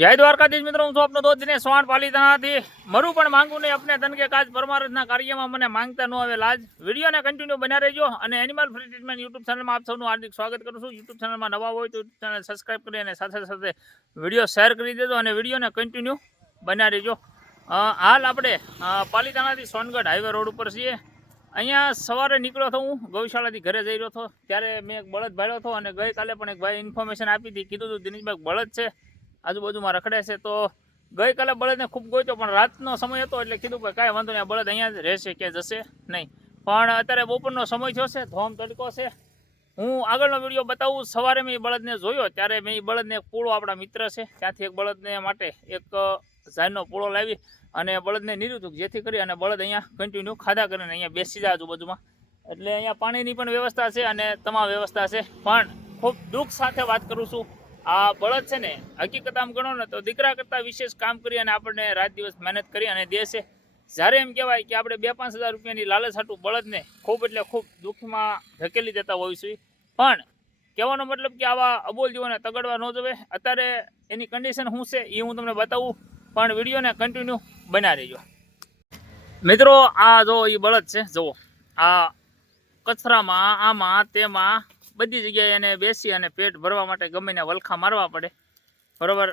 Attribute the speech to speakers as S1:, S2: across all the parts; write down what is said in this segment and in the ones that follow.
S1: જય દ્વારકાધીશ મિત્રો, હું છું આપનો દોસ્ત દિનેશ સોહાણ પાલિતાણાથી. મરું પણ માંગુ નહીં આપણે ધન કે કાજ પરમારથના કાર્યમાં મને માંગતા ન આવે લાજ વિડીયોને કન્ટિન્યુ બના રહેજો અને એનિમલ ફ્રી ટ્રીટમેન્ટ યુટ્યુબ ચેનલમાં આપ સૌનું હાર્દિક સ્વાગત કરું છું. યુટ્યુબ ચેનલમાં નવા હોય તો યુટ્યુબ ચેનલ સબસ્ક્રાઈબ કરી અને સાથે સાથે વીડિયો શેર કરી દેજો અને વિડીયોને કન્ટિન્યુ બના રહેજો. હાલ આપણે પાલિતાનાથી સોનગઢ હાઈવે રોડ ઉપર છીએ. અહીંયા સવારે નીકળ્યો હતો હું, ગૌશાળાથી ઘરે જઈ રહ્યો હતો. ત્યારે મેં એક બળદ ભાડ્યો હતો અને ગઈકાલે પણ એક ભાઈ ઇન્ફોર્મેશન આપી હતી. કીધું હતું દિનેશભાઈ બળદ છે. આજુબાજુમાં રખડે છે તો ગઈકાલે બળદને ખૂબ ગોત્યો પણ રાતનો સમય હતો એટલે કીધું કે કાંઈ વાંધો નહીં બળદ અહીંયા જ રહેશે કે જશે નહીં. પણ અત્યારે બપોરનો સમય થયો છે, ધોમ તડકો છે. હું આગળનો વીડિયો બતાવું, સવારે મેં બળદને જોયો, ત્યારે મેં બળદને પૂળો આપણા મિત્ર છે, ત્યાંથી એક બળદને માટે એક ઝાડનો પૂળો લાવી અને બળદને નીરુતું જેથી કરી અને બળદ અહીંયા કન્ટિન્યુ ખાધા કરીને અહીંયા બેસી જાય આજુબાજુમાં. એટલે અહીંયા પાણીની પણ વ્યવસ્થા છે અને તમામ વ્યવસ્થા છે. પણ ખૂબ દુઃખ સાથે વાત કરું છું. આ બળદ છે ને, હકીકત આમ ગણો ને તો દીકરા કરતાં વિશેષ કામ કરી અને આપણને રાત દિવસ મહેનત કરી અને દેશે જ્યારે એમ કહેવાય કે આપણે બે પાંચ હજાર રૂપિયાની લાલચ હાટું બળદને ખૂબ એટલે ખૂબ દુઃખમાં ધકેલી દેતા હોય છે પણ કહેવાનો મતલબ કે આવા અબોલ જીવોને તગડવા ન જવે. અત્યારે એની કન્ડિશન શું છે એ હું તમને બતાવું. પણ વિડીયોને કન્ટિન્યુ બના રહેજો. મિત્રો, આ જો એ બળદ છે, જુઓ. આ કચરામાં, આમાં, તેમાં બધી જગ્યાએ એને બેસી અને પેટ ભરવા માટે ગમે વલખા મારવા પડે. બરાબર?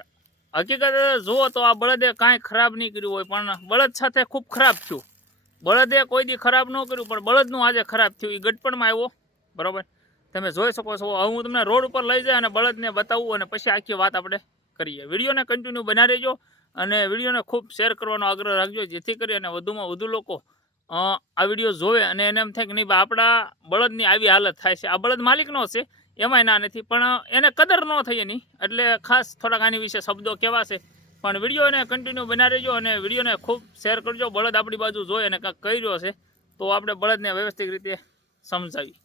S1: હકીકત જુઓ તો આ બળદે કાંઈ ખરાબ નહીં કર્યું હોય, પણ બળદ સાથે ખૂબ ખરાબ થયું. બળદે કોઈ દી ખરાબ ન કર્યું, પણ બળદનું આજે ખરાબ થયું. એ ગટપણમાં આવ્યો. બરાબર? તમે જોઈ શકો છો. હવે હું તમને રોડ ઉપર લઈ જાય અને બળદને બતાવું અને પછી આખી વાત આપણે કરીએ. વિડીયોને કન્ટિન્યુ બનાવી રહેજો અને વિડીયોને ખૂબ શેર કરવાનો આગ્રહ રાખજો, જેથી કરી અને વધુમાં વધુ લોકો આ વીડિયો જોવે અને એને એમ થાય કે નહીં, બા, આપણા બળદની આવી હાલત થાય છે. આ બળદ માલિકનો છે, એમાંય ના નથી. પણ એને કદર ન થઈ એની. એટલે ખાસ થોડાક આની વિશે શબ્દો કહેવાશે પણ વિડીયોને કન્ટિન્યુ બના રહેજો અને વિડીયોને ખૂબ શેર કરજો. બળદ આપણી બાજુ જોઈએ અને કંઈક કહી રહ્યો છે. તો આપણે બળદને વ્યવસ્થિત રીતે સમજાવી.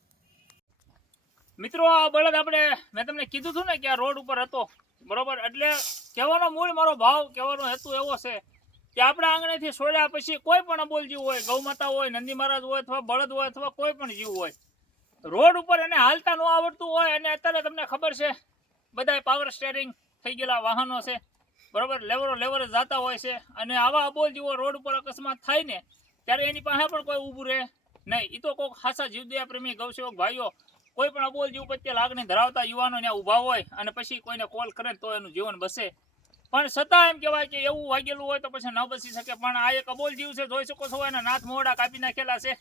S1: મિત્રો, આ બળદ આપણે, મેં તમને કીધું હતું ને કે આ રોડ ઉપર હતો. બરોબર? એટલે કહેવાનો મૂળ મારો ભાવ, કહેવાનો હેતુ એવો છે કે આપણા આંગણેથી છોડ્યા પછી કોઈ પણ અબોલ જીવ હોય ગૌમાતા હોય, નંદી મહારાજ હોય અથવા બળદ હોય અથવા કોઈ પણ જીવ હોય, રોડ ઉપર એને હાલતા ન આવડતું હોય અને અત્યારે તમને ખબર છે, બધાય પાવર સ્ટેરિંગ થઈ ગયેલા વાહનો છે, બરોબર? લેવરો લેવર જતા હોય છે અને આવા અબોલ જીવો રોડ ઉપર અકસ્માત થાય ને, ત્યારે એની પાસે પણ કોઈ ઊભું રહે નહીં. એ તો કોઈક ખાસા જીવદયા પ્રેમી, ગૌસેવક ભાઈઓ, કોઈ પણ અબોલ જીવ પ્રત્યે લાગણી ધરાવતા યુવાનો ત્યાં ઊભા હોય અને પછી કોઈને કોલ કરે તો એનું જીવન બસે. પણ છતાં એમ કહેવાય કે એવું વાગેલું હોય તો પછી ન બચી શકે. પણ આ એક અબોલ જીવ છે, જોઈ શકો છો, એના નાથ મોડા કાપી નાખેલા છે.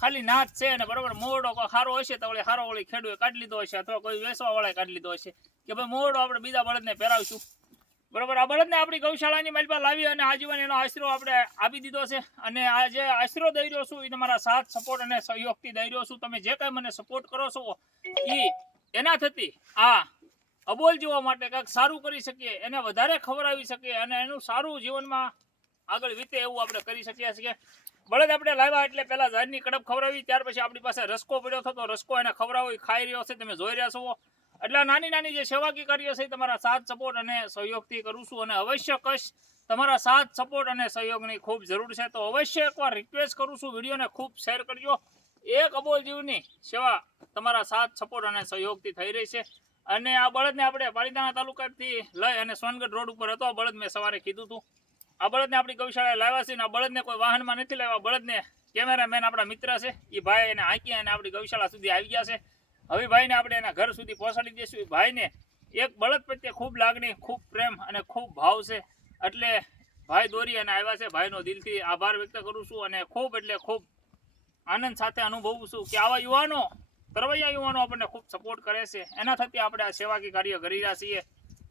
S1: ખાલી નાથ છે અને બરોબર મોરડો સારો હશે તો સારો વળી ખેડૂએ કાઢી લીધો હશે અથવા કોઈ વેસવા વાળાએ કાઢી લીધો હશે. કે ભાઈ મોરડો આપણે બીજા બળદને પહેરાવશું. બરોબર, આ બળદને આપણી ગૌશાળાની માલપા લાવી અને આજીવન એનો આશરો આપણે આપી દીધો છે. અને આ જે આશરો દઈ રહ્યો છું એ તમારા સાથ સપોર્ટ અને સહયોગથી દઈ રહ્યો છું. તમે જે કાંઈ મને સપોર્ટ કરો છો એ એના થતી આ અબોલ જીવો માટે કંઈક સારું કરી શકીએ, એને વધારે ખવડાવી શકીએ અને એનું સારું જીવનમાં આગળ વીતે એવું આપણે કરી શકીએ છીએ. બળદ આપણે લાવ્યા એટલે પહેલાં ઝાડની કડપ ખવડાવી, ત્યાર પછી આપણી પાસે રસકો પડ્યો થતો રસકો એને ખવડાવો ખાઈ રહ્યો છે, તમે જોઈ રહ્યા છો. એટલે નાની નાની જે સેવાકી કાર્ય છે તમારા સાથ, સપોર્ટ અને સહયોગથી કરું છું અને અવશ્ય કશ તમારા સાથ, સપોર્ટ અને સહયોગની ખૂબ જરૂર છે. તો અવશ્ય એકવાર રિક્વેસ્ટ કરું છું, વિડીયોને ખૂબ શેર કરજો. એક અબોલ જીવની સેવા તમારા સાથ, સપોર્ટ અને સહયોગથી થઈ રહી છે. અને આ બળદને આપણે પાલીતાણા તાલુકાથી લઈ અને સોનગઢ રોડ ઉપર હતો. આ બળદ મેં સવારે કીધું હતું આ બળદને આપણી ગૌશાળાએ લાવ્યા છે અને આ બળદને કોઈ વાહનમાં નથી લાવ્યા. બળદને કેમેરામેન આપણા મિત્ર છે. એ ભાઈ એને હાંકી અને આપણી ગૌશાળા સુધી આવી ગયા છે. હવે ભાઈને આપણે એના ઘર સુધી પહોંચાડી દઈશું. ભાઈને એક બળદ પ્રત્યે ખૂબ લાગણી, ખૂબ પ્રેમ અને ખૂબ ભાવ છે. એટલે ભાઈ દોરી અને આવ્યા છે. ભાઈનો દિલથી આભાર વ્યક્ત કરું છું અને ખૂબ એટલે ખૂબ આનંદ સાથે અનુભવું છું કે આવા યુવાનો તરવૈયા યુવાનો આપણને ખૂબ સપોર્ટ કરે છે. એના થકી આપણે આ સેવાકી કાર્ય કરી રહ્યા છીએ.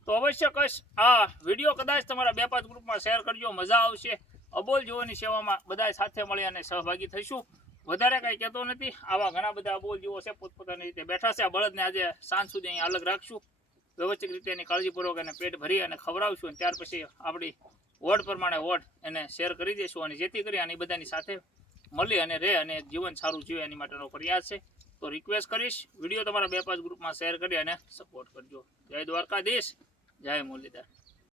S1: તો અવશ્ય કશ આ વીડિયો કદાચ તમારા બે પાંચ ગ્રુપમાં શેર કરજો, મજા આવશે. અબોલ જીવોની સેવામાં બધા સાથે મળી અને સહભાગી થઈશું. વધારે કાંઈ કહેતો નથી. આવા ઘણા બધા અબોલ જીવો છે, પોતપોતાની રીતે બેઠા છે. આ બળદને આજે સાંજ સુધી અહીં અલગ રાખશું. વ્યવસ્થિત રીતે એની કાળજીપૂર્વક એને પેટ ભરી અને ખવડાવશું અને ત્યાર પછી આપણી વોર્ડ પ્રમાણે વોર્ડ એને શેર કરી દઈશું અને જેથી કરી અને બધાની સાથે મળી અને રહે અને જીવન સારું જીવે એની માટેનો પ્રયાસ છે. તો રિક્વેસ્ટ કરીશ, વીડિયો તમારા બે પાંચ ગ્રુપમાં શેર કરી અને સપોર્ટ કરજો. જય દ્વારકાધીશ, જય મુરલીધર.